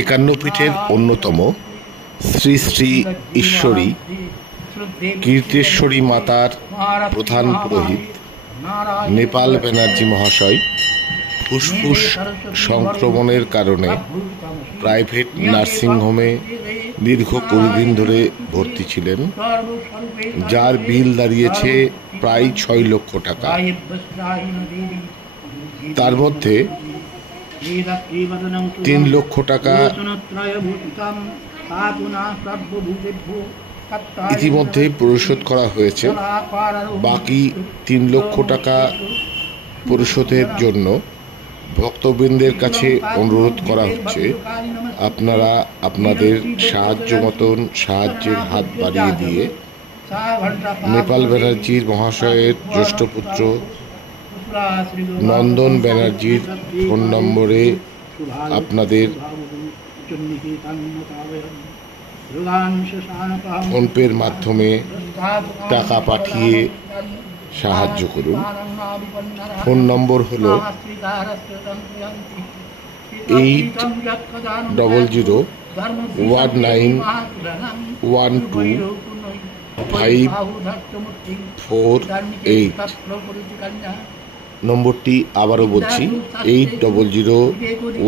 একান্ন পীঠের অন্যতম শ্রী শ্রী ঈশ্বরী কীর্তেশ্বরী মাতার প্রধান পুরোহিত নেপাল ব্যানার্জি মহাশয় ফুসফুস সংক্রমণের কারণে প্রাইভেট নার্সিংহোমে দীর্ঘ 20 দিন ধরে ভর্তি ছিলেন, যার বিল দাঁড়িয়েছে প্রায় 6 লক্ষ টাকা। তার মধ্যে 3 লক্ষ টাকা ইতিমধ্যেই পরিশোধ করা হয়েছে। বাকি 3 লক্ষ টাকা পরিশোধের জন্য ভক্তবৃন্দের কাছে অনুরোধ করা হচ্ছে, আপনারা আপনাদের সাহায্য মতন সাহায্যের হাত বাড়িয়ে দিয়ে নেপাল ব্যানার্জির মহাশয়ের জ্যেষ্ঠ পুত্র নন্দন ব্যানার্জির ফোন নম্বরে আপনাদের ফোনপের মাধ্যমে টাকা পাঠিয়ে সাহায্য করুন। ফোন নম্বর হল 800019125448। নম্বরটি আবারও বলছি, 8001